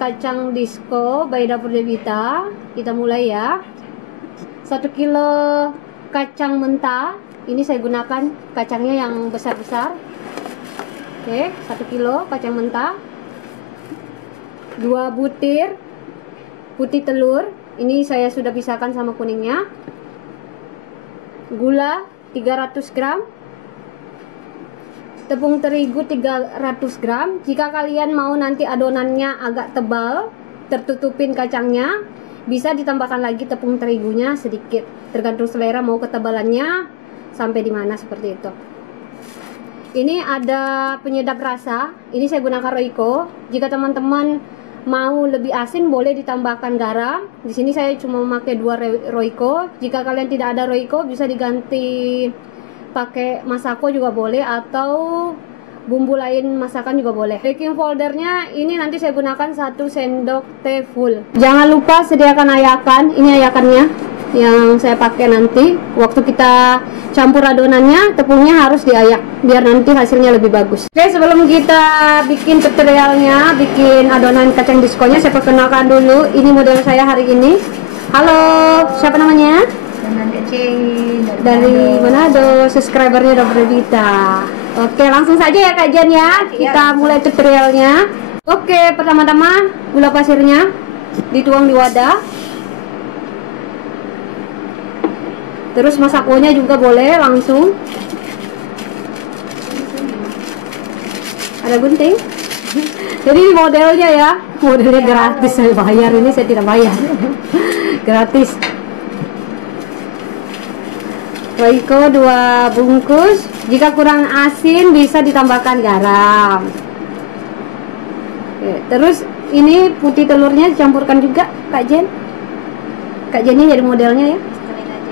kacang disco by Dapur Devita. Kita mulai ya. 1 kilo kacang mentah. Ini saya gunakan kacangnya yang besar-besar. Oke, 1 kilo kacang mentah. 2 butir putih telur. Ini saya sudah pisahkan sama kuningnya. Gula 300 gram. Tepung terigu 300 gram. Jika kalian mau nanti adonannya agak tebal, tertutupin kacangnya, bisa ditambahkan lagi tepung terigunya sedikit. Tergantung selera mau ketebalannya sampai di mana, seperti itu. Ini ada penyedap rasa. Ini saya gunakan Royco. Jika teman-teman mau lebih asin boleh ditambahkan garam. Di sini saya cuma memakai 2 Royco. Jika kalian tidak ada Royco bisa diganti pakai Masako juga boleh, atau bumbu lain masakan juga boleh. Baking powdernya ini nanti saya gunakan 1 sendok teh full. Jangan lupa sediakan ayakan. Ini ayakannya yang saya pakai nanti waktu kita campur adonannya. Tepungnya harus diayak biar nanti hasilnya lebih bagus. Oke, sebelum kita bikin tutorialnya, bikin adonan kacang diskonya, saya perkenalkan dulu. Ini model saya hari ini. Halo, siapa namanya? Dari Manado, subscribernya Dapur Devita. Oke, langsung saja ya Kak Jen ya. Kita mulai tutorialnya. Oke, pertama-tama gula pasirnya dituang di wadah. Terus masakonya juga boleh langsung. Ada gunting. Jadi modelnya ya, modelnya gratis. Saya bayar, ini saya tidak bayar. Gratis. Royco 2 bungkus. Jika kurang asin bisa ditambahkan garam. Oke, terus ini putih telurnya dicampurkan juga Kak Jen. Kak Jennya jadi modelnya ya.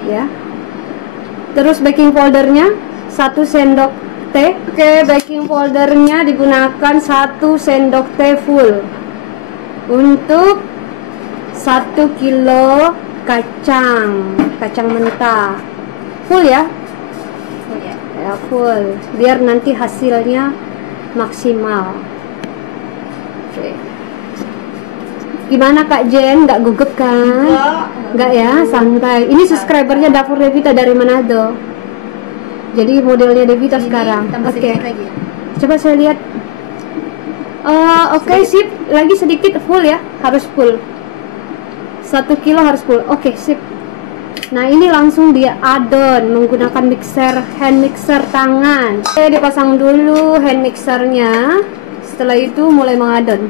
Ya. Terus baking powdernya 1 sendok teh. Oke, baking powdernya digunakan 1 sendok teh full untuk 1 kilo kacang mentah. Full ya? Full ya? Ya, full. Biar nanti hasilnya maksimal. Oke. Gimana Kak Jen? Nggak gugup kan? Nggak ya? Santai. Ini subscribernya Dapur Devita dari Manado. Jadi modelnya Devita sekarang. Oke. Coba saya lihat. Oke, sip. Lagi sedikit, full ya? Harus full. 1 kilo harus full. Oke, sip. Nah, ini langsung dia adon menggunakan hand mixer tangan. Oke, dipasang dulu hand mixernya. Setelah itu mulai mengadon.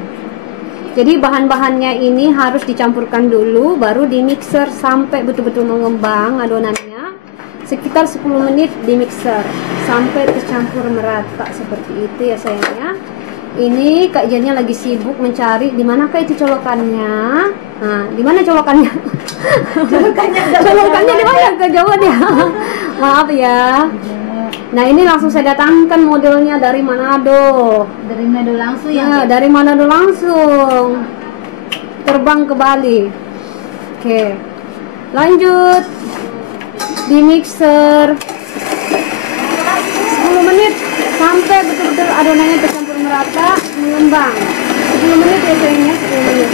Jadi bahan-bahannya ini harus dicampurkan dulu, baru di mixer sampai betul-betul mengembang adonannya. Sekitar 10 menit di mixer sampai tercampur merata seperti itu ya sayangnya. Ini Kak Jennya lagi sibuk mencari di manakah itu colokannya. Nah, di mana colokannya? Colokannya di mana? Kejauhan ya. Maaf ya. Nah, ini langsung saya datangkan modelnya dari Manado. Dari Manado langsung ya? Nah, dari Manado langsung terbang ke Bali. Oke, lanjut di mixer 10 menit sampai betul-betul adonannya tercampur merata, mengembang. 10 menit ya sayangnya, 10 menit.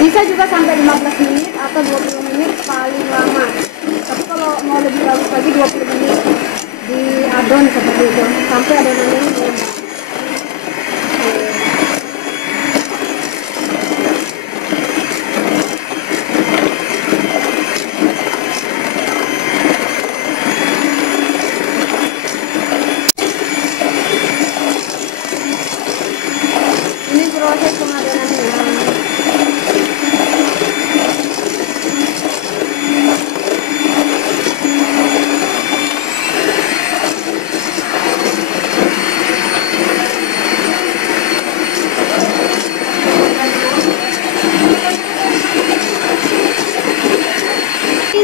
Bisa juga sampai 15 menit atau 20 menit paling lama. Tapi kalau mau lebih bagus lagi 20 menit di adon seperti itu sampai adonannya mengembang. Ini proses pengadonannya.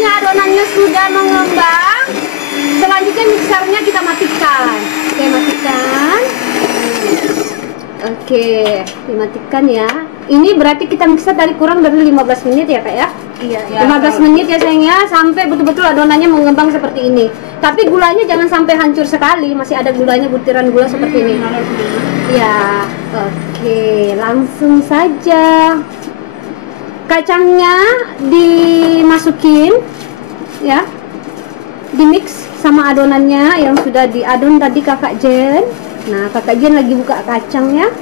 Adonannya sudah mengembang. Selanjutnya mixernya kita matikan. Oke, matikan. Oke, dimatikan ya. Ini berarti kita mixer dari kurang dari 15 menit ya Kak ya? Iya, 15 menit ya sayangnya, sampai betul-betul adonannya mengembang seperti ini. Tapi gulanya jangan sampai hancur sekali, masih ada gulanya, butiran gula seperti ini. Ya, oke, langsung saja. Kacangnya dimasukin, ya, dimix sama adonannya yang sudah diadon tadi Kakak Jen. Nah, Kakak Jen lagi buka kacangnya.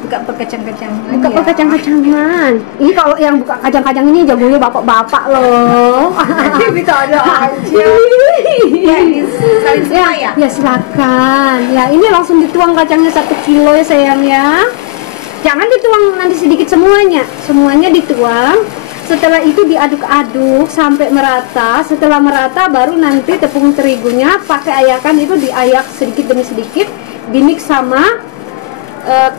Buka perkacang-kacangan. Buka perkacang-kacangan. Ini kalau yang buka kacang-kacang ini jagonya bapak-bapak loh. Bisa ada aja. Ya, saling semua ya? Ya silakan. Ya, ini langsung dituang kacangnya 1 kilo ya sayang ya. Jangan dituang nanti sedikit semuanya. Semuanya dituang. Setelah itu diaduk-aduk sampai merata. Setelah merata baru nanti tepung terigunya pakai ayakan itu diayak sedikit demi sedikit, dimix sama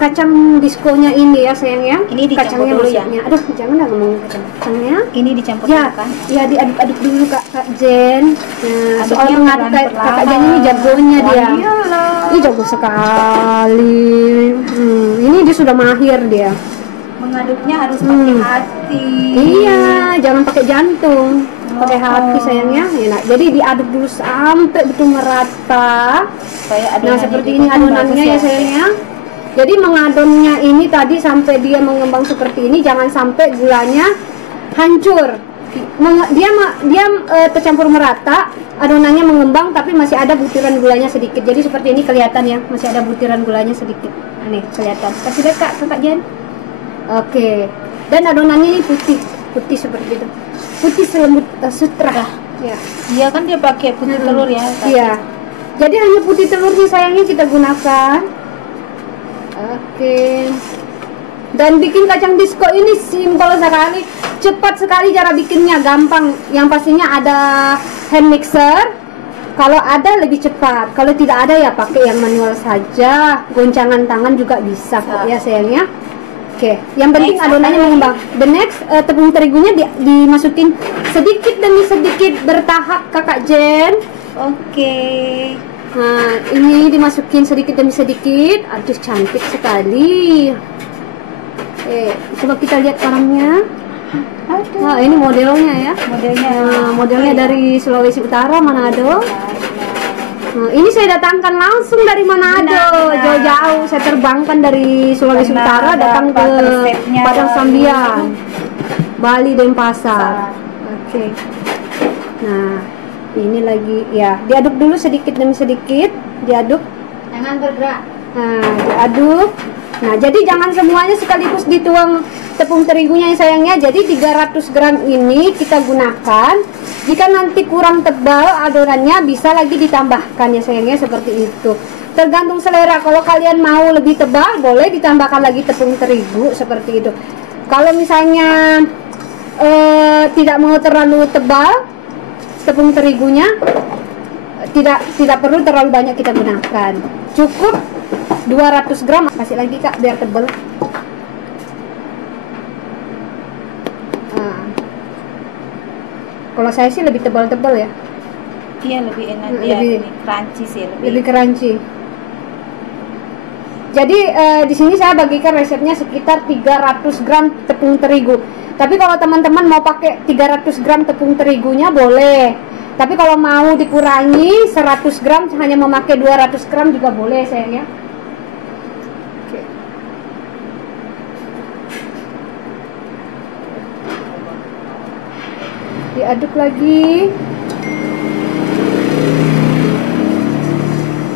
kacang diskonya ini ya sayang ya. Ini dicampur kacangnya dulu maksudnya. ya. Aduh, jangan dah ngomong kacangnya. Ini dicampur Ya, dulu kan? ya diaduk-aduk dulu Kak Jen. Nah, soal Aduknya mengaduk pelan-pelan. Kakak Jen ini jagonya dia. Iyalah. Ini jago sekali. Ini dia sudah mahir dia. Mengaduknya harus pakai hati. Iya, jangan pakai jantung, pakai hati sayangnya. Ya, nah, jadi diaduk dulu sampai betul merata. Supaya Nah, adonannya seperti juga ini kan adonannya bagus ya sayangnya. Jadi mengadonnya ini tadi sampai dia mengembang seperti ini, jangan sampai gulanya hancur. Dia tercampur merata, adonannya mengembang tapi masih ada butiran gulanya sedikit. Jadi seperti ini kelihatan ya, masih ada butiran gulanya sedikit. Nih, kelihatan. Kasih lihat Kakak Jen. Oke. Dan adonannya ini putih seperti itu. Putih selembut sutra. Ya. Iya kan dia pakai putih telur ya. Iya. Jadi hanya putih telurnya sayangnya kita gunakan. Oke. Dan bikin kacang disco ini simpel sekali, cepat sekali cara bikinnya, gampang. Yang pastinya ada hand mixer. Kalau ada lebih cepat, kalau tidak ada ya pakai yang manual saja. Goncangan tangan juga bisa kok ya sayangnya. Oke, yang penting adonannya mengembang. The next tepung terigunya dimasukin sedikit demi sedikit bertahap Kakak Jen. Oke. Nah, ini dimasukin sedikit demi sedikit. Aduh, cantik sekali. Coba kita lihat orangnya. Nah, ini modelnya ya. Modelnya dari Sulawesi Utara, Manado. Nah, ini saya datangkan langsung dari Manado, jauh-jauh. Saya terbangkan dari Sulawesi Utara datang ke Padang Sambian, Bali, Denpasar. Oke. Nah, ini lagi ya, diaduk dulu sedikit demi sedikit, diaduk. Jangan bergerak. Nah, diaduk. Nah, jadi jangan semuanya sekaligus dituang tepung terigunya ya sayangnya. Jadi 300 gram ini kita gunakan. Jika nanti kurang tebal adonannya bisa lagi ditambahkan ya sayangnya, seperti itu. Tergantung selera. Kalau kalian mau lebih tebal boleh ditambahkan lagi tepung terigu seperti itu. Kalau misalnya tidak mau terlalu tebal tepung terigunya, tidak perlu terlalu banyak kita gunakan, cukup 200 gram. Kasih lagi Kak biar tebal. Nah, kalau saya sih lebih tebal-tebal ya. Iya, lebih enak Lebih- lebih crunchy sih, Lebih crunchy. Jadi di sini saya bagikan resepnya sekitar 300 gram tepung terigu. Tapi kalau teman-teman mau pakai 300 gram tepung terigunya boleh. Tapi kalau mau dikurangi 100 gram hanya memakai 200 gram juga boleh sayangnya. Oke. Diaduk lagi.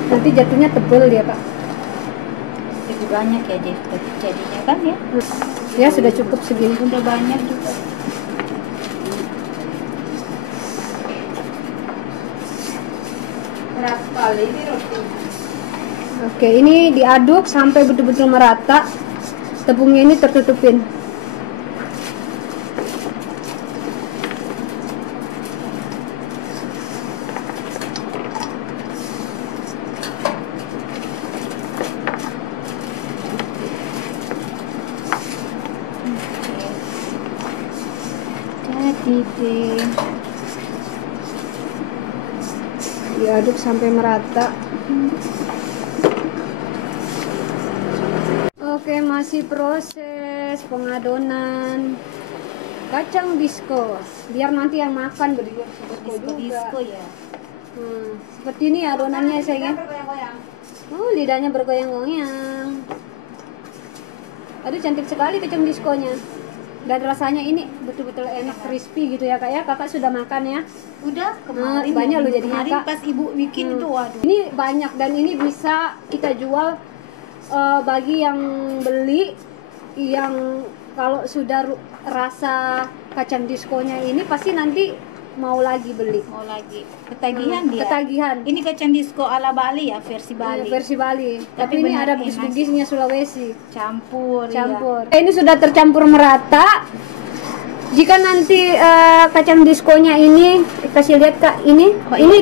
Nanti jatuhnya tebal dia Pak. lebih banyak ya jadinya kan ya. Ya sudah cukup segini. Udah banyak juga. Berapa kali ini roti? Oke, ini diaduk sampai betul-betul merata. Tepungnya ini tertutupin. Jadi deh. Diaduk sampai merata. Oke, masih proses pengadonan kacang disco. Biar nanti yang makan berdisco juga. Disco ya. Seperti ini adonannya sayangnya. Oh, lidahnya bergoyang-goyang. Aduh, cantik sekali kacang diskonya. Dan rasanya ini betul-betul enak, crispy gitu ya kak ya. Kakak sudah makan ya? Udah kemarin banyak ya, loh jadinya, kemarin Kak. pas ibu bikin itu, waduh. Ini banyak dan ini bisa kita jual bagi yang beli, yang kalau sudah rasa kacang diskonya ini pasti nanti mau lagi beli. Mau lagi ketagihan dia. Ketagihan. Ini kacang disko ala Bali ya, versi Bali. Versi Bali. Tapi Tapi ini benar ada enak. bugis-bugisnya Sulawesi. Campur. Campur. Ini sudah tercampur merata. Jika nanti kacang diskonya ini kasih lihat kak, ini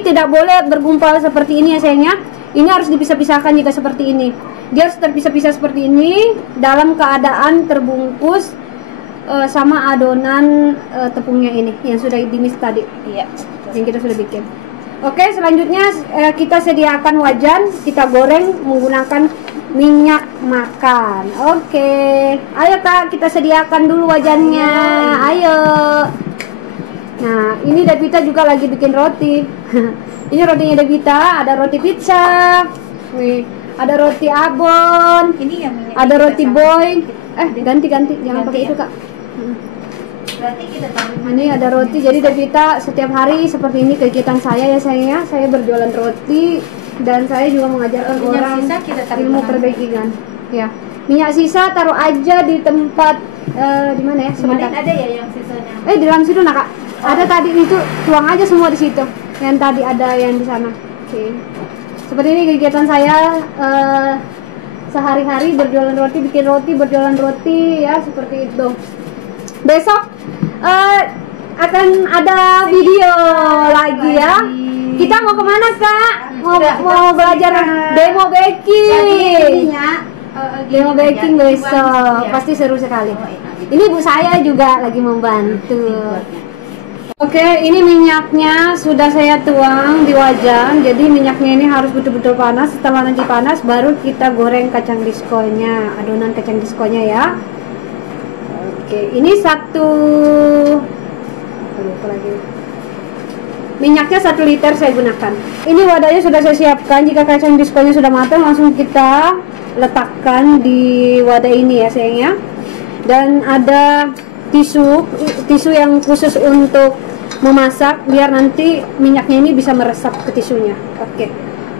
tidak boleh bergumpal seperti ini ya sayangnya. Ini harus dipisah-pisahkan jika seperti ini. Dia harus terpisah-pisah seperti ini dalam keadaan terbungkus sama adonan tepungnya ini yang sudah dimis tadi. Iya. Yang kita sudah bikin. Oke, selanjutnya kita sediakan wajan, kita goreng menggunakan minyak makan. Oke, ayo kak, kita sediakan dulu wajannya. Ayo. Nah, ini Devita juga lagi bikin roti. Ini rotinya Devita, ada roti pizza, nih, ada roti abon, Ini yang minyak ada kita roti sama. boy. Ganti, jangan Ganti pakai ya? itu kak. Berarti kita taruh Ini ada roti, jadi Devita setiap hari seperti ini kegiatan saya ya sayangnya. Saya berjualan roti dan saya juga mengajarkan minyak orang sisa kita taruh ilmu mana? perbakingan. Ya, minyak sisa taruh aja di tempat di mana ya? Kemarin Sebentar. ada ya yang sisanya. Di dalam situ nak kak. Ada tadi itu, tuang aja semua di situ. Yang tadi ada yang di sana. Oke. Seperti ini kegiatan saya sehari-hari berjualan roti, bikin roti, berjualan roti ya seperti itu. Besok akan ada video lagi ya. Kita mau kemana kak? Mau belajar demo baking. Demo baking besok pasti seru sekali. Ini bu saya juga lagi membantu. Oke, ini minyaknya sudah saya tuang di wajan. Jadi minyaknya ini harus betul-betul panas. Setelah nanti panas, baru kita goreng kacang diskonya, adonan kacang diskonya ya. Oke, ini satu. Lupa lagi. Minyaknya 1 liter saya gunakan. Ini wadahnya sudah saya siapkan. Jika kacang diskonya sudah matang, langsung kita letakkan di wadah ini ya sayangnya. Dan ada tisu yang khusus untuk memasak biar nanti minyaknya ini bisa meresap ke tisunya. Oke.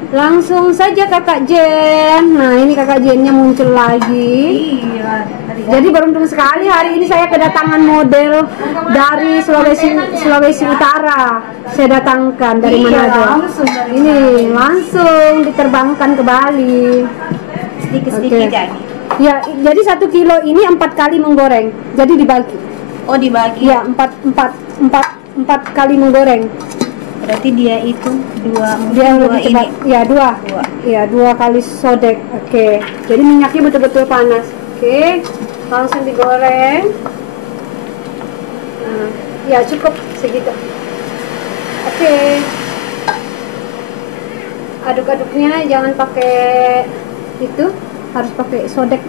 Langsung saja kakak Jen. Nah, ini kakak Jennya muncul lagi. Iya. Jadi beruntung sekali hari ini saya kedatangan model dari Sulawesi Utara. Saya datangkan dari Manado. Ini langsung diterbangkan ke Bali. Sedikit-sedikit Oke. ya. Ya, jadi 1 kilo ini 4 kali menggoreng. Jadi dibagi. Oh, dibagi. Ya, 4 kali menggoreng. Berarti dia itu dua Lebih cepat. ini. Ya, 2. Dua. Ya, 2 kali sodek. Oke. Jadi minyaknya betul-betul panas. Oke. Langsung digoreng. Nah, ya cukup segitu. Oke. Aduk-aduknya jangan pakai itu, harus pakai sodek.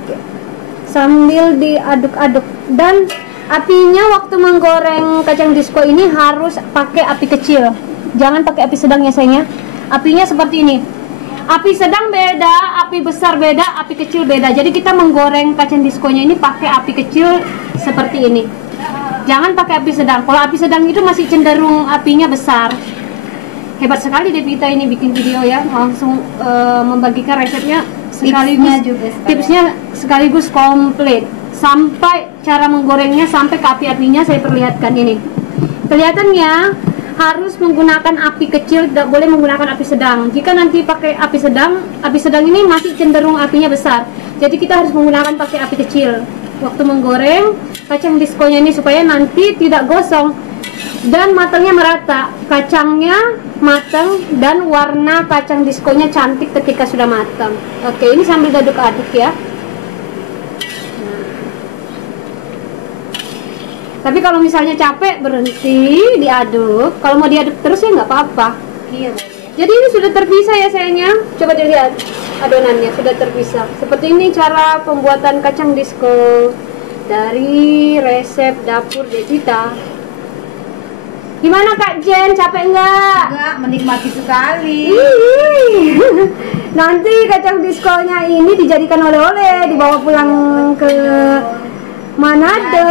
Oke. Sambil diaduk-aduk dan apinya waktu menggoreng kacang disko ini harus pakai api kecil. Jangan pakai api sedang ya sayangnya. Apinya seperti ini. Api sedang beda, api besar beda, api kecil beda. Jadi kita menggoreng kacang diskonya ini pakai api kecil seperti ini. Jangan pakai api sedang. Kalau api sedang itu masih cenderung apinya besar. Hebat sekali Devita ini bikin video ya, langsung membagikan resepnya sekaligus tipsnya sekaligus komplit. Sampai cara menggorengnya sampai ke api-apinya saya perlihatkan ini. Kelihatannya harus menggunakan api kecil, tidak boleh menggunakan api sedang. Jika nanti pakai api sedang ini masih cenderung apinya besar. Jadi kita harus menggunakan pakai api kecil waktu menggoreng kacang diskonya ini supaya nanti tidak gosong dan matangnya merata. Kacangnya matang dan warna kacang diskonya cantik ketika sudah matang. Oke, ini sambil aduk-aduk ya. Tapi kalau misalnya capek berhenti diaduk. Kalau mau diaduk terus ya nggak apa-apa. Iya. Jadi ini sudah terpisah ya sayangnya. Coba dilihat adonannya sudah terpisah. Seperti ini cara pembuatan kacang disko dari resep dapur Devita. Gimana Kak Jen, capek nggak? Enggak, menikmati sekali. Ih. Nanti kacang diskonya ini dijadikan oleh-oleh, dibawa pulang ke Manado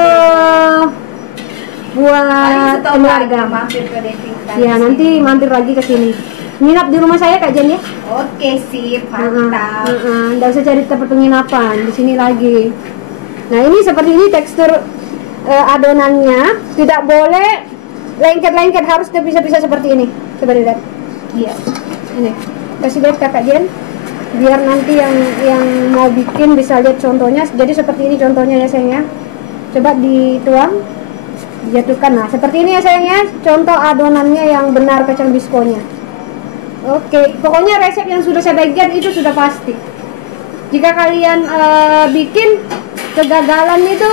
buat Paling setahun lagi keluarga. mampir ke dating tadi Ya, sih. nanti mampir lagi ke sini. Nginap di rumah saya Kak Jen ya. Oke, sip, mantap. Nggak usah cari tempat penginapan di sini lagi. Nah, ini seperti ini tekstur adonannya, tidak boleh lengket-lengket, harus bisa-bisa seperti ini. Coba dilihat. Iya. Ini kasih lihat Kakak Jen, biar nanti yang mau bikin bisa lihat contohnya. Jadi seperti ini contohnya ya sayang ya. Coba dituang, dijatuhkan. Nah seperti ini ya sayang ya, contoh adonannya yang benar kacang biskonya. Oke, pokoknya resep yang sudah saya bagikan itu sudah pasti. Jika kalian bikin, kegagalan itu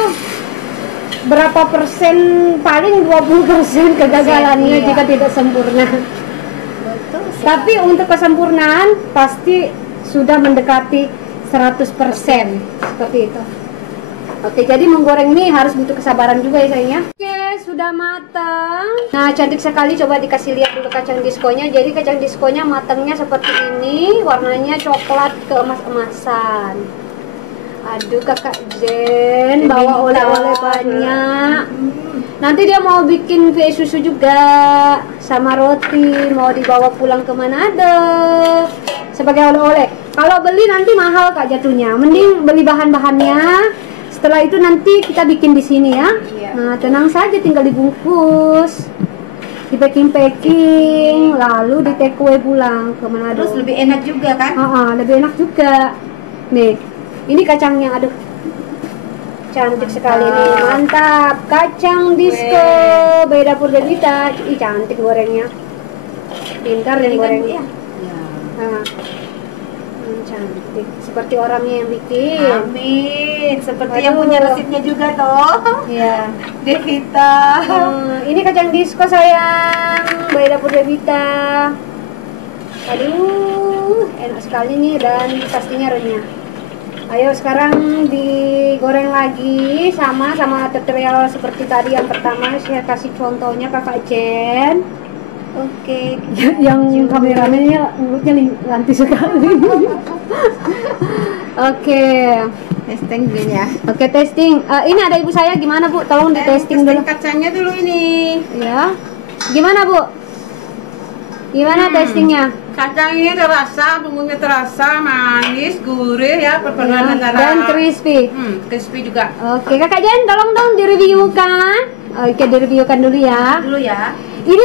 berapa persen, paling 20% kegagalannya Iya. jika tidak sempurna. Betul sekali. Tapi untuk kesempurnaan pasti sudah mendekati 100%, seperti itu. Oke, jadi menggoreng ini harus butuh kesabaran juga ya sayangnya. Oke, sudah matang. Nah, cantik sekali, coba dikasih lihat dulu kacang diskonya. Jadi kacang diskonya matangnya seperti ini, warnanya coklat keemas-emasan. Aduh, Kakak Jen bawa oleh-oleh banyak. Nanti dia mau bikin kue susu juga sama roti, mau dibawa pulang ke Manado sebagai oleh-oleh. Kalau beli nanti mahal Kak jatuhnya. Mending beli bahan-bahannya. Setelah itu nanti kita bikin di sini ya. Iya. Nah, tenang saja, tinggal dibungkus, di packing, lalu di take away pulang ke Manado. Terus lebih enak juga kan? Lebih enak juga. Nih, ini kacangnya, aduh. Cantik sekali nih, mantap. Kacang disco by Dapur Devita. Ih, cantik gorengnya. Pintar dan gorengnya. Ya. Nah, cantik. Seperti orangnya yang bikin. Amin. Seperti Aduh. yang punya resepnya juga toh. Iya. Devita. Ini kacang disco sayang, by Dapur Devita. Aduh, enak sekali nih dan pastinya renyah. Ayo sekarang digoreng lagi sama tutorial seperti tadi yang pertama. Saya kasih contohnya Kakak Jen. Oke. Yang kameramennya mulutnya lanti sekali. Oke. Testing dulu ya. Oke, testing. Ini ada ibu saya, gimana Bu? Tolong di testing dulu. Kacangnya dulu ini. Ya. Gimana Bu? Gimana testingnya? Kacang ini terasa, bumbunya terasa manis, gurih ya, perpaduan antara Dan crispy. crispy juga. Oke, Kakak Jen, tolong dong direviewkan. Oke, direviewkan dulu ya. Dulu ya. Ini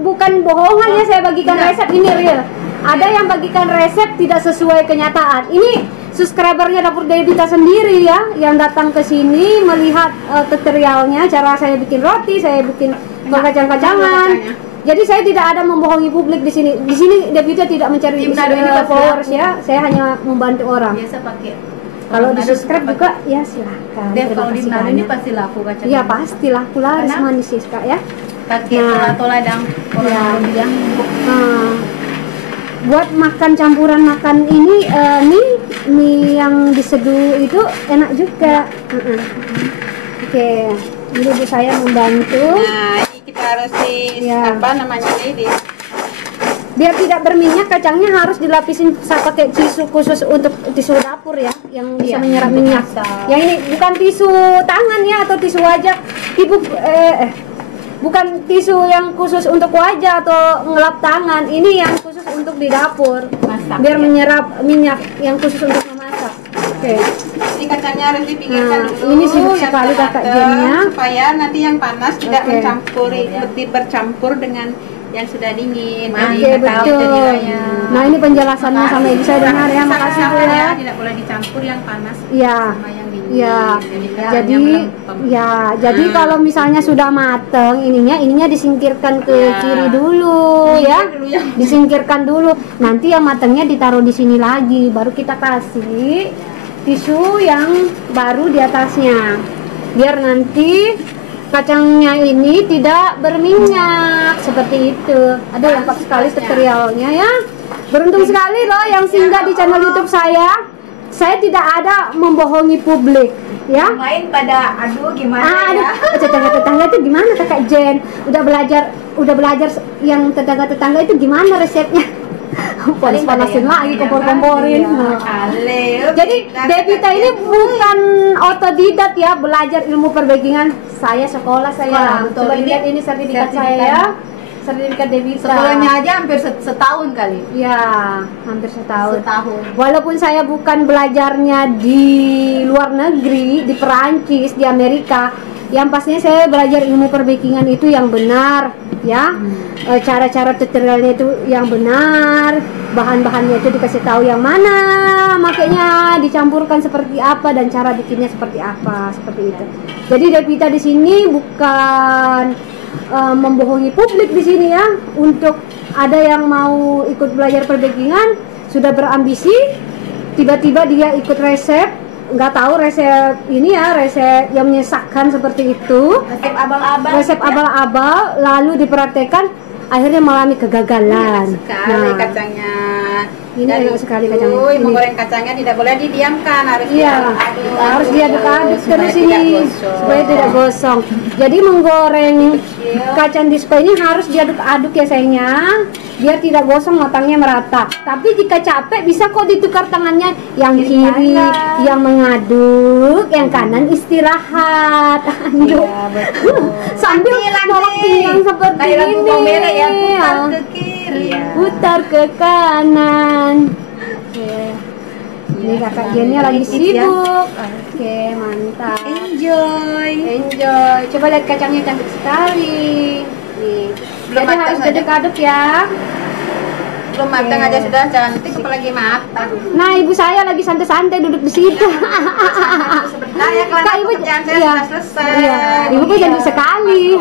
bukan bohongan ya, saya bagikan Enggak. resep ini real. Ada yang bagikan resep tidak sesuai kenyataan. Ini subscribernya Dapur Devita sendiri ya, yang datang ke sini melihat tutorialnya, cara saya bikin roti, saya bikin kacang-kacangan. Jadi saya tidak ada membohongi publik di sini. Di sini Devita tidak mencari Tim Nado ini pasti followers laku. ya. Saya hanya membantu orang. Biasa pakai. Kalau di Nado subscribe pakai. juga ya silakan. Dev, Terima kalau di kasih Manado ini banyak. pasti laku kacang. Iya pasti laku laris Karena- manis sih Kak ya. Pakai Nah. tola dan Ya. orang bilang Nah, buat makan campuran makan ini mie yang diseduh itu enak juga. Oke, ini ibu saya membantu Nah, ini kita harus Ya. apa namanya ini? biar tidak berminyak. Kacangnya harus dilapisin pakai tisu khusus untuk tisu dapur ya, yang bisa Iya, menyerap untuk minyak. masak. Yang ini bukan tisu tangan ya atau tisu wajah. Ibu bukan tisu yang khusus untuk wajah atau ngelap tangan. Ini yang khusus untuk di dapur. masak. Biar ya. menyerap minyak yang khusus untuk memasak. Oke. Ini kacangnya harus dipinggirkan Nah, dulu. ini sibuk yang sekali sudah Kakak mateng, Jennya. supaya nanti yang panas tidak Oke. bercampur dengan yang sudah dingin. Mantap. Oke, Jadi nggak tahu betul. jadinya. Nah, ini penjelasannya sama ibu saya dengar ya. Makasih Bu Sama-sama ya. tidak boleh dicampur yang panas Iya. sama yang dingin. Ya, Jadi jadi jadi kalau misalnya sudah mateng ininya disingkirkan ke Ya. kiri dulu ya. dulu ya. Disingkirkan dulu. Nanti yang matangnya ditaruh di sini lagi, baru kita kasih tisu yang baru di atasnya. Biar nanti kacangnya ini tidak berminyak seperti itu. Aduh, lengkap sekali tutorialnya ya. Beruntung sekali loh yang singgah di channel YouTube saya. Saya tidak ada membohongi publik. Ya. Main pada aduh gimana ya? Tetangga-tetangga itu gimana Kakak Jen? Udah belajar yang tetangga-tetangga itu gimana resepnya? Panas-panasin lagi, kompor-komporin. Nah. Jadi Devita ini bukan otodidak ya, belajar ilmu perbakingan. Saya sekolah. Betul. Coba lihat ini sertifikat saya. Sertifikat Devita. Sekolahnya aja hampir setahun kali. Ya, hampir setahun. Walaupun saya bukan belajarnya di luar negeri, di Perancis, di Amerika, yang pastinya saya belajar ilmu perbakingan itu yang benar, ya. Cara-cara tutorialnya itu yang benar, bahan-bahannya itu dikasih tahu yang mana, makanya dicampurkan seperti apa dan cara bikinnya seperti apa, seperti itu. Jadi Devita di sini bukan membohongi publik di sini ya. Untuk ada yang mau ikut belajar perbakingan, sudah berambisi, tiba-tiba dia ikut resep, nggak tahu resep ini ya, resep yang menyesakkan seperti itu, resep abal-abal, lalu dipraktekkan, akhirnya mengalami kegagalan. Kacangnya ini enak sekali kacangnya. Menggoreng kacangnya tidak boleh didiamkan, harus harus diaduk-aduk terus ini supaya tidak gosong. Jadi menggoreng kacang disco ini harus diaduk-aduk ya sayangnya, biar tidak gosong, matangnya merata. Tapi jika capek bisa kok ditukar tangannya, yang kiri yang mengaduk, yang kanan istirahat. Sambil ngolok pinggang seperti ini. Putar ke kanan. Oke. Ini Kakak Jennya lagi sibuk. Oke, mantap. Enjoy. Coba lihat kacangnya cantik sekali. Nih. Jadi harus aduk-aduk ya. Belum matang aja sudah cantik, apalagi matang. Nah, ibu saya lagi santai-santai duduk di situ. Sebentar ya, kalau pekerjaan saya sudah selesai. Iya, ibu kok cantik sekali.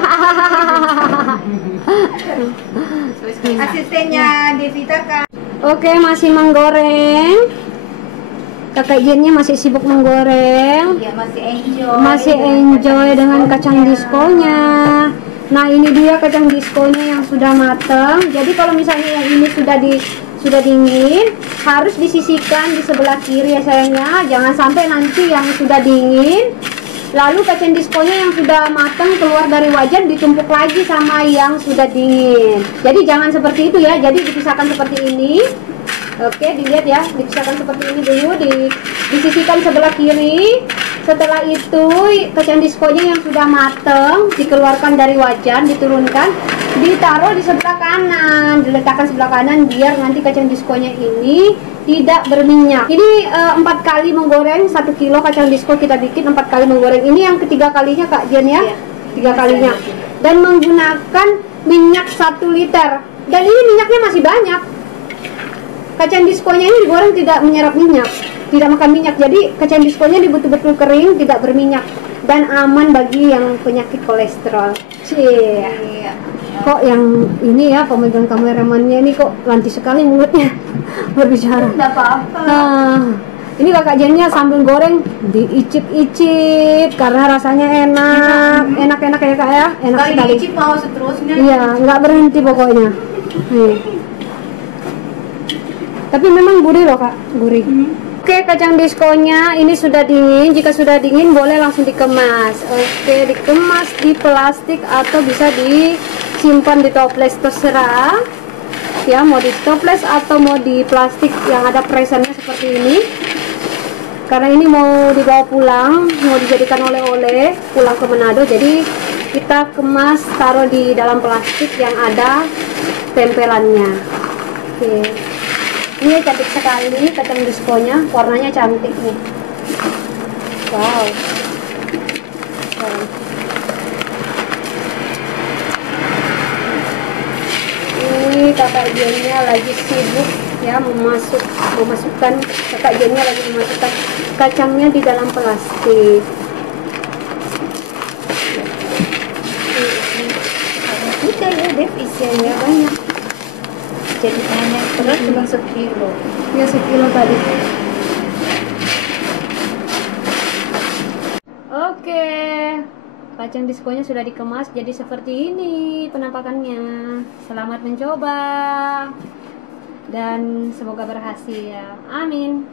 Asistennya Devita kan. Oke, masih menggoreng. Kakak Jennya masih sibuk menggoreng. Iya, Masih enjoy dengan kacang diskonya. Nah, ini dia kacang diskonya yang sudah matang. Jadi kalau misalnya yang ini sudah dingin, harus disisihkan di sebelah kiri ya sayangnya. Jangan sampai nanti yang sudah dingin, lalu kacang diskonya yang sudah matang keluar dari wajan ditumpuk lagi sama yang sudah dingin. Jadi jangan seperti itu ya. Jadi dipisahkan seperti ini. Oke, dilihat ya, dipisahkan seperti ini dulu, disisihkan sebelah kiri. Setelah itu kacang diskonya yang sudah matang dikeluarkan dari wajan, diturunkan, ditaruh di sebelah kanan, diletakkan sebelah kanan biar nanti kacang diskonya ini tidak berminyak. Ini 4 kali menggoreng 1 kilo kacang disko kita bikin 4 kali menggoreng. Ini yang ketiga kalinya Kak Jen ya, 3 kalinya. Dan menggunakan minyak 1 liter. Dan ini minyaknya masih banyak. Kacang diskonya ini digoreng tidak menyerap minyak, tidak makan minyak. Jadi kacang diskonya betul-betul kering, tidak berminyak dan aman bagi yang penyakit kolesterol. Cie. Kok yang ini ya, pemegang kameramannya ini kok lanti sekali mulutnya berbicara. Tidak apa-apa. Nah, ini Kakak Jennya sambil goreng diicip-icip karena rasanya enak ya Kak ya, enak Kali sekali. diicip mau seterusnya. Iya, nggak berhenti pokoknya. Nih. Tapi memang gurih loh Kak, gurih. Oke, kacang diskonya ini sudah dingin. Jika sudah dingin boleh langsung dikemas. Oke, dikemas di plastik atau bisa disimpan di toples, terserah. Ya, mau di toples atau mau di plastik yang ada presannya seperti ini. Karena ini mau dibawa pulang, mau dijadikan oleh-oleh pulang ke Manado. Jadi kita kemas, taruh di dalam plastik yang ada tempelannya. Oke. Ini cantik sekali kacang diskonya, warnanya cantik nih. Wow. Ini Kakak Jennya lagi sibuk ya memasukkan Kakak Jennya lagi memasukkan kacangnya di dalam plastik. Udah ya, Dev, isiannya banyak. Jadi hanya berat cuma 1 kilo. Ya 1 kilo tadi. Oke, kacang diskonya sudah dikemas jadi seperti ini penampakannya. Selamat mencoba dan semoga berhasil. Amin.